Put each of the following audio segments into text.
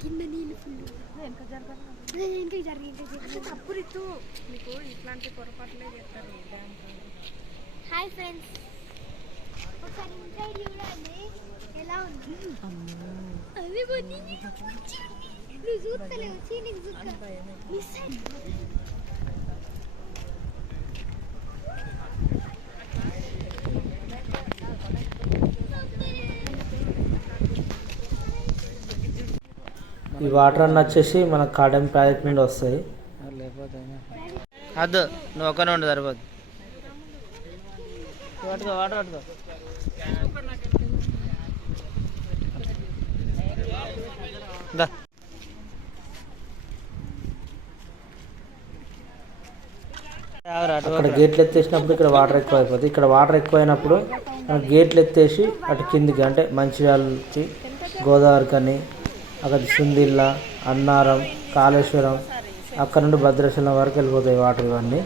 కింద నీళ్ళు ఫుల్. వెనక జరగదు వెనక జరిగింది తప్పు రితు మీకు ఇట్లాంటి పొరపాట్లే చేస్తారు హాయ్ ఫ్రెండ్స్ ఒకసారి ఎలా ఉంది అదే నీకు చూస్తలేవు చీ నీకు చూస్తా మిస్ అయింది ఈ వాటర్ అన్న వచ్చేసి మన కాటన్ ప్రాజెక్ట్ నుండి వస్తాయి. అద్దు నువ్వు ఒక్కనే ఉండు సరిపోద్దు. పట్టుకో వాటర్ పట్టుకో. దా. అక్కడ గేట్లు ఎత్తేసినప్పుడు ఇక్కడ వాటర్ ఎక్కువ అయిపోతుంది ఇక్కడ వాటర్ ఎక్కువ అయినప్పుడు గేట్లు ఎత్తేసి అటు కిందికి అంటే మంచిర్యాలకి గోదావరికి అని అక్కడ సుందిల్ల అన్నారం కాళేశ్వరం అక్కడ నుండి భద్రాచలం వరకు వెళ్ళిపోతాయి వాటర్ ఇవన్నీ.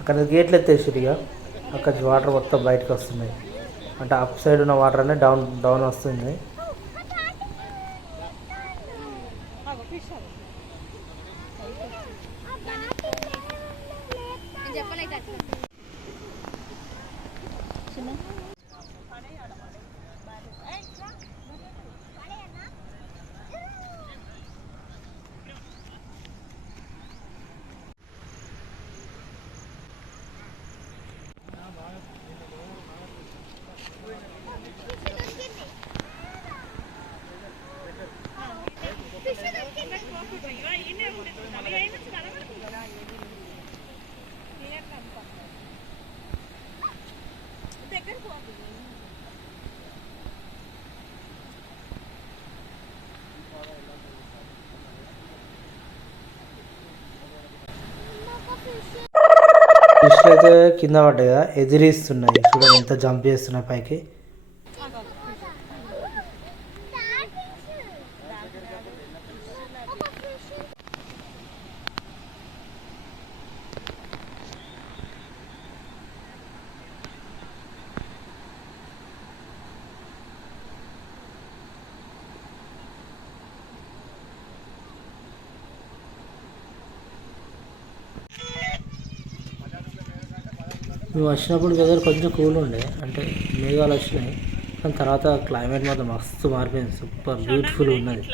అక్కడ గేట్లు ఎత్తేసి ఇక. అక్కడ వాటర్ మొత్తం బయటకు వస్తున్నాయి. అంటే అప్ సైడ్ ఉన్న వాటర్ అనేది డౌన్ డౌన్ వస్తుంది చెప్పలేదు ఫిష్ అయితే కింద పడ్డాయి కదా ఎదిరిస్తున్నాయి చూడండి ఎంత జంప్ చేస్తున్నాయి పైకి. మేము వచ్చినప్పుడు వెదర్ కొంచెం కూల్ ఉండే. అంటే మేఘాలు వచ్చినాయి కానీ తర్వాత క్లైమేట్ మాత్రం మస్తు మారిపోయింది. సూపర్ బ్యూటిఫుల్ ఉన్నది.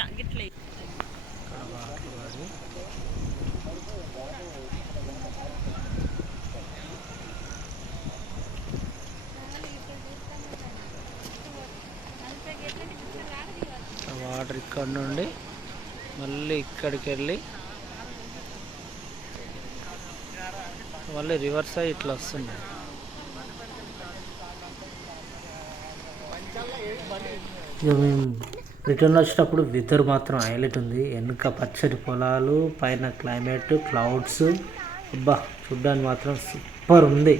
వాటర్ ఇక్కడ నుండి మళ్ళీ ఇక్కడికి వెళ్ళి మళ్ళీ రివర్స్ అయ్యి ఇట్లా వస్తున్నాయి. ఇక మేము రిటర్న్ వచ్చేటప్పుడు వెదర్ మాత్రం హైలైట్ ఉంది. వెనుక పచ్చడి పొలాలు పైన క్లైమేట్ క్లౌడ్స్ అబ్బా చూడ్డానికి మాత్రం సూపర్ ఉంది.